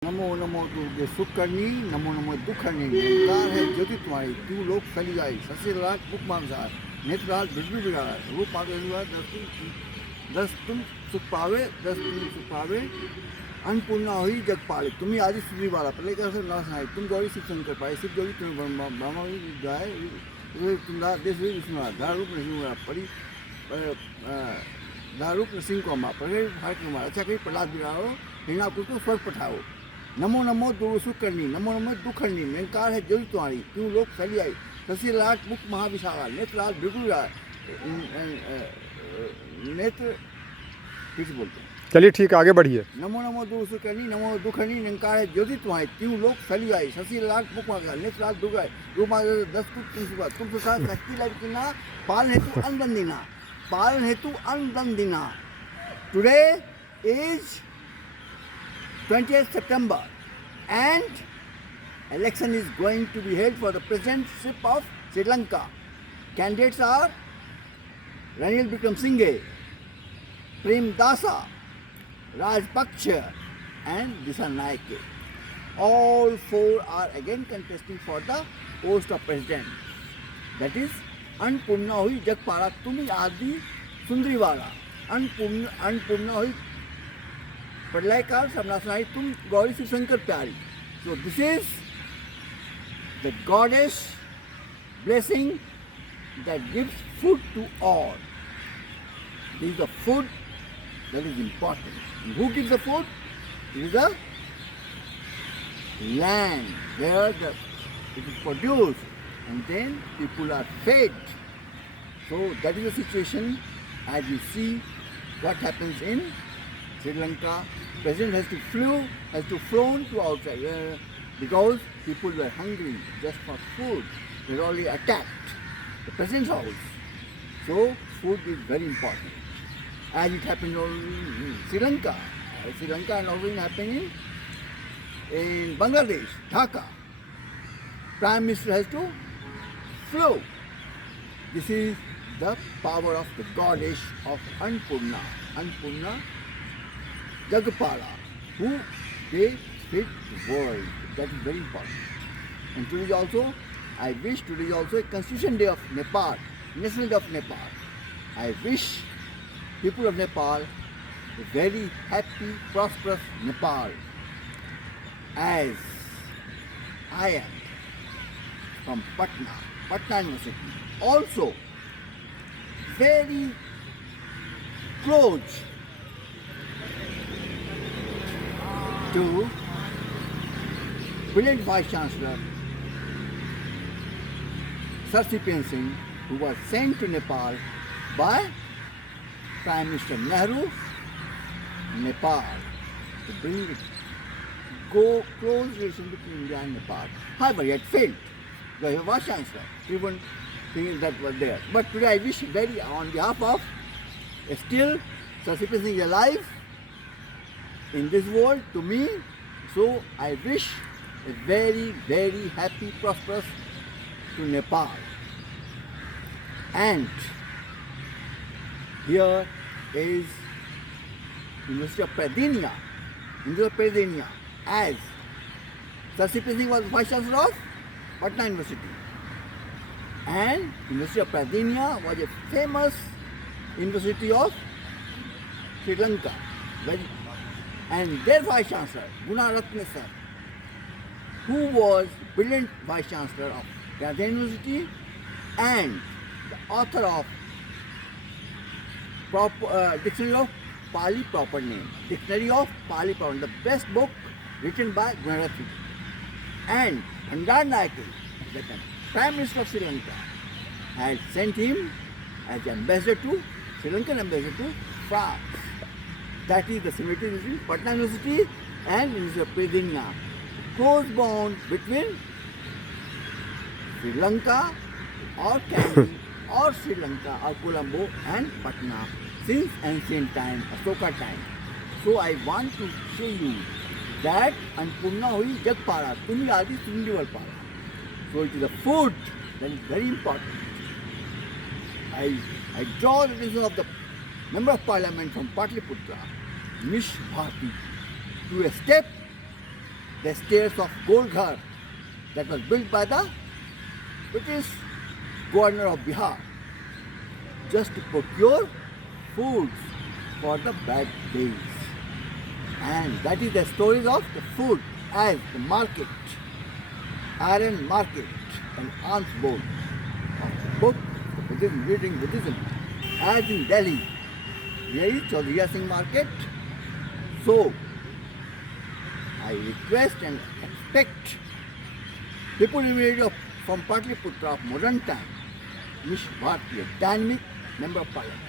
नमो नमो दुर्गे सुख करनी, नमो नमो दुख करनी, निरंकार है ज्योति तुम्हारी, तू लोक फैली आई, सस्यराज मुख मांसार, नेत्रराज बिजली बिगाड़ा, रूप आगे हुआ, दस तुम सुख पावे, दस तुम सुख पावे, अन्नपूर्णा हुई जग पाले, तुम्ही आदि सुधी वाला, पहले कैसे नाश नाय, तुम गौरी शिव शंकर पाए, शिव जोगी तुम्हें ब्रह्मा गाय, तुम देश विष्णु धार रूप नृसिंह परी धार रूप नृसिंह को अम्मा प्रगट भारत के मारा, अच्छा कहीं प्रहलाद बिगाड़ो, हिरणाकुल को स्वर्ग पठाओ। नमो नमो दुर्सुख करनी, नमो नमो दुख करनी, निरंकार है ज्योति तुम्हारी, क्यों लोग फैली आई, सस्यराज मुख महाविशाल, नेत्रराज बिल्कुल नेत्र ठीक से बोलते हैं। चलिए ठीक, आगे बढ़िए। नमो नमो दुर्सुख करनी, नमो दुख करनी, निरंकार है ज्योति तुम्हारी, क्यों लोग फैली आई, सस्यराज मुख महाविशाल, नेत्रराज दुर्गा, रूप दस तुम सुखा शक्ति लड़किना, पालन हेतु अन्न दीना, पालन हेतु अन्न दीना। Today is 20th September and election is going to be held for the presidentship of Sri Lanka. Candidates are Ranil Wickremesinghe, Prem Dasa, Rajpaksha and Dissanayake. All four are again contesting for the post of president. That is Annapurna हुई जगपाला तुम आदि सुंदरीवाला, अन्नपूर्णा हुई प्रलयकाल समनासनाई तुम गौरी शिव शंकर प्यारी. So this is the goddess blessing that gives food to all. This is the food that is important. And who gives the food? It is the land where it is produced and then people are fed. So that is the situation as you see what happens in Sri Lanka. President has to flown to outside because people were hungry just for food. They were already attacked the president's house. So food is very important. As it happened in Sri Lanka. Sri Lanka and also happening in Bangladesh, Dhaka. Prime Minister has to flow. This is the power of the goddess of Annapurna Jagpala, who they feed the world. That is very important. And today is also, I wish today is also a Constitution Day of Nepal, National Day of Nepal. I wish people of Nepal a very happy, prosperous Nepal. As I am from Patna University, also very close to brilliant Vice Chancellor Sir C.P. Singh, who was sent to Nepal by Prime Minister Nehru, Nepal, to bring close relation between India and Nepal. However, he had failed. The Vice Chancellor, even things that were there. But today I wish very on behalf of still Sir C.P. Singh is alive in this world to me, so I wish a very, very happy, prosperous to Nepal. And here is University of Pradenia, as Sir C.P. Singh was Vice Chancellor of Patna University. And University of Pradenia was a famous university of Sri Lanka. And their Vice Chancellor, Gunaratne Sir, who was brilliant Vice Chancellor of Pradenia University and the author of Dictionary of Pali Proper Name, Dictionary of Pali Proper Name, the best book written by Gunaratne. And Bandar Naik, the Prime Minister of Sri Lanka, had sent him as ambassador to Sri Lankan ambassador to France. That is the similarity between Patna University and University of Pradenia. Close bond between Sri Lanka or Kandy or Sri Lanka or Colombo and Patna since ancient time, Asoka time. So I want to show you that Annapurna hui Jagpala, Tumi Adi Sundivalpala. So it is the food that is very important. I draw the attention of the Member of Parliament from Patliputra, Miss Bharti, to a step the stairs of Golghar that was built by the British governor of Bihar just to procure foods for the bad days. And that is the story of the food as the market, iron market and alms board of book Buddhism, reading Buddhism, as in Delhi. Here is Chaudhry Singh market. So, I request and expect people immediately from Patliputra of modern time, Miss Bharti, a dynamic member of parliament,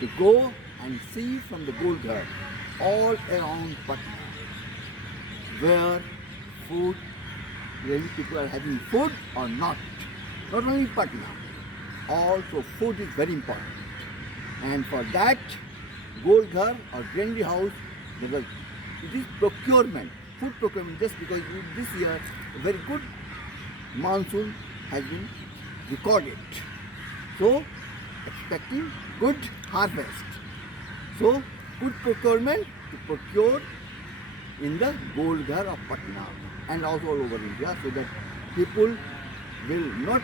to go and see from the Golghar all around Patna where food, really people are having food or not. Not only Patna, also food is very important. And for that, Golghar or Granary House, it is procurement, food procurement, just because this year a very good monsoon has been recorded. So, expecting good harvest. So, good procurement to procure in the Golghar of Patna and also all over India, so that people will not.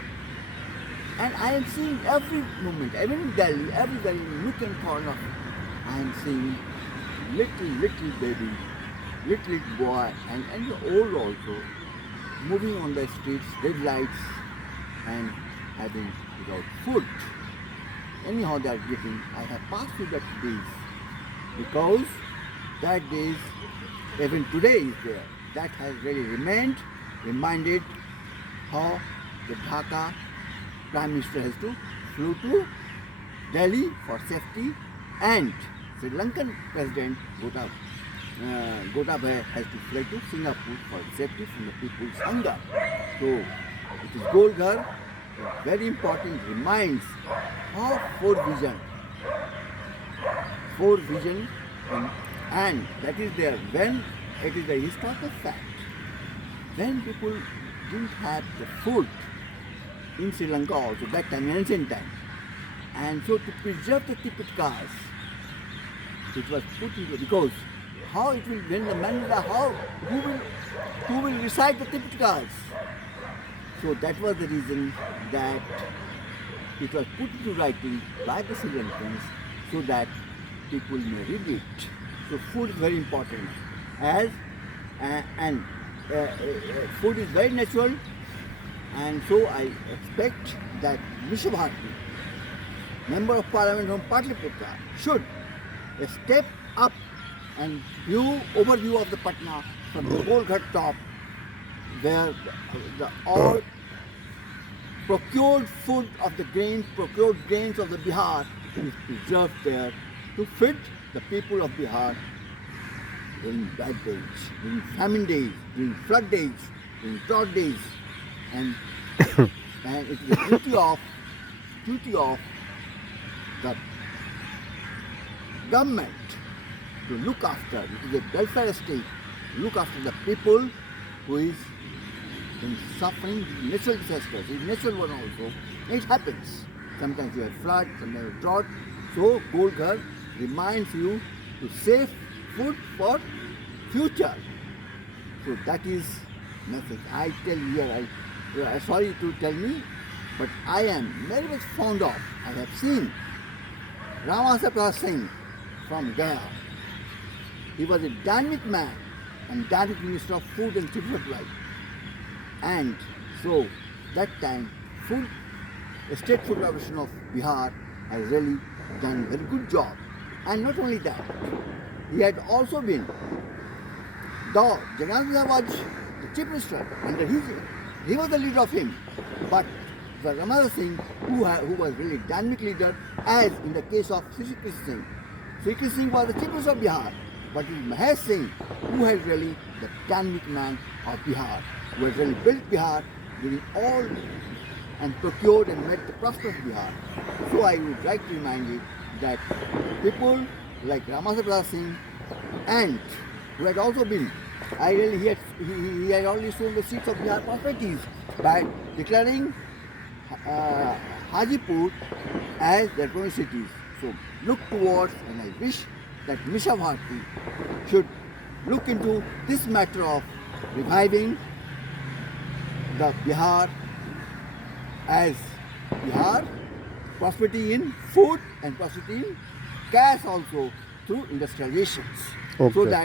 And I am seeing every moment, even in Delhi, everywhere in nook and corner, I am seeing little baby, little boy, and the old also, moving on the streets, red lights, and having without food. Anyhow, they are getting. I have passed through that days, because that days, even today is there. That has really reminded how the Dhaka Prime Minister has to flew to Delhi for safety, and Sri Lankan President Gotabaya has to fly to Singapore for safety from the people's hunger. So it is Golghar, very important, reminds of four vision, and that is there when it is a historical fact. When people didn't have the food in Sri Lanka also, that time, ancient time, and so to preserve the Tipitkas, it was put into, because how it will, when the man will die, who will recite the Tipitkas? So that was the reason that it was put into writing by the Sri Lankans, so that people may read it. So food is very important, food is very natural, and so I expect that Mr. Bharti, Member of Parliament from Patliputra, should step up and view overview of the Patna from the Golghar top, where the all procured food of the grains, procured grains of the Bihar is preserved there to feed the people of Bihar during bad days, during famine days, during flood days, during drought days, and and it is the duty of the government to look after. It is a welfare state, look after the people who is in suffering natural disasters. It's natural one also. It happens. Sometimes you have flood, sometimes you have drought. So Golghar reminds you to save food for future. So that is message. I tell you here, sorry to tell me, but I am very much fond of. I have seen Ramasapra Singh from Gaya. He was a dynamic man and dynamic Minister of Food and Civil Life. And so that time, State Food Corporation of Bihar has really done a very good job. And not only that, he had also been, though Janardhan was the Chief Minister, and he was the leader of him, but the Ramasapra Singh, who was really dynamic leader, as in the case of Sri Krishna Singh. Sri Krishna Singh was the Chief Minister of Bihar, but it is Mahesh Singh who has really the dynamic man of Bihar, who has really built Bihar during all and procured and made the prosperous Bihar. So I would like to remind you that people like Ramasapra Singh, and who had also been, he had already sown the seeds of Bihar prosperities by declaring Hajipur as their promised cities. So look towards, and I wish that Mr. Bharti should look into this matter of reviving the Bihar as Bihar, prosperity in food and prosperity in cash also through industrializations. So Okay. that